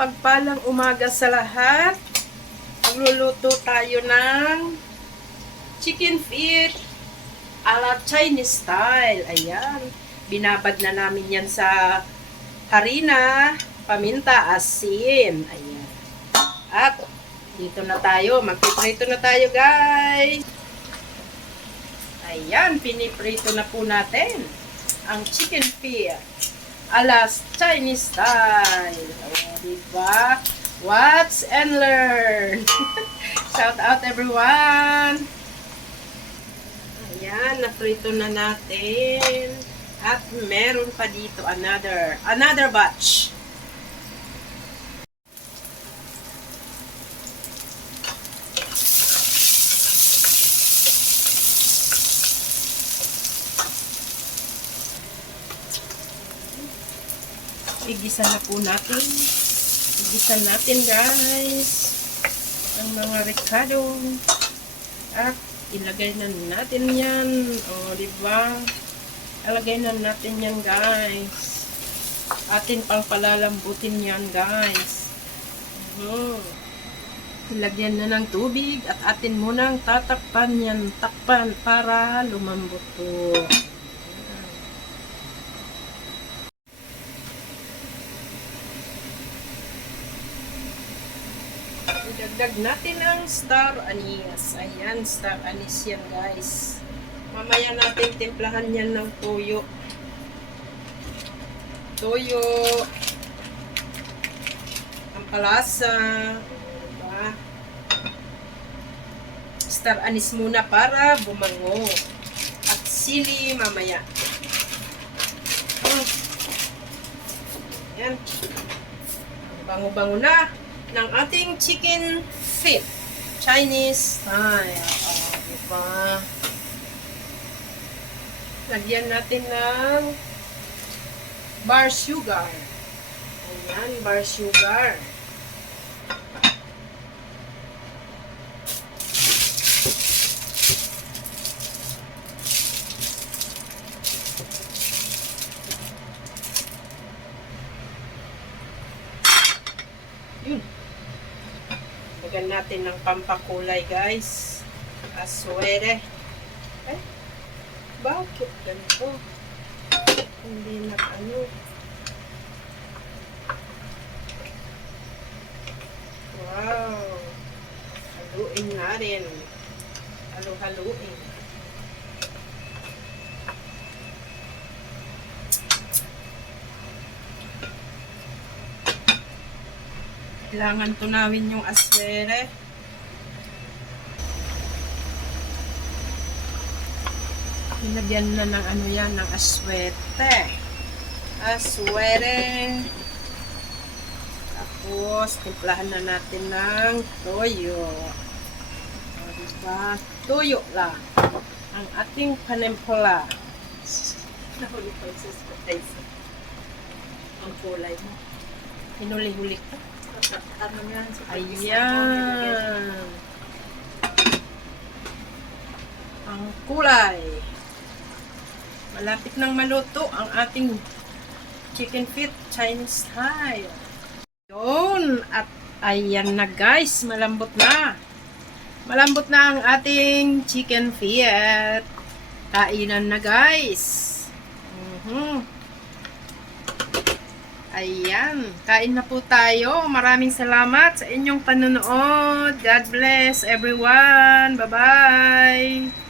Mapagpalang umaga sa lahat. Magluluto tayo ng chicken feet ala Chinese style. Ayan. Binabad na namin yan sa harina, paminta, asin. Ayan. At dito na tayo. Magpiprito na tayo guys. Ayan, piniprito na po natin ang chicken feet alas Chinese style. O, diba? Watch and learn. Shout out everyone. Ayan, naprito na natin. At meron pa dito another, another batch. Igisa na po natin. Igisa natin guys. Ang mga recado. At ilagay na natin yan. O, di ba? Ilagay na natin yan guys. Atin pang palalambutin yan guys. Mhm. Ilagyan na ng tubig at atin munang tatakpan yan. Takpan para lumambot po. Idagdag natin ang star anise. Ayan, star anise yan guys. Mamaya natin timplahan yan ng toyo. Toyo. Ang palasa. Diba? Star anise muna para bumango. At sili mamaya. Hmm. Ayan. Bango-bango na ng ating chicken feet. Chinese style. O, diba? Lagyan natin ng bar sugar. Ayan, bar sugar. Yun. Lagyan natin ng pampakulay, guys. Aswere. Eh, bakit ganito? Hindi na ano. Wow. Haluin na rin. Halo-haluin. Kailangan tunawin yung aswere. Nilagyan na ng ano yan, ng aswete. Aswere. Tapos, timplahan na natin ng toyo. O, diba? Toyo lang. Ang ating panempla. Nahuli ko sa. Ang kulay mo. Hinuli-huli ko. Ano yan? Ayan. Ang kulay. Malapit nang maluto ang ating chicken feet Chinese style. Yun. At ayan na guys. Malambot na. Malambot na ang ating chicken feet. Kainan na guys. Mhm. Ayan, kain na po tayo. Maraming salamat sa inyong panonood. God bless everyone. Bye-bye.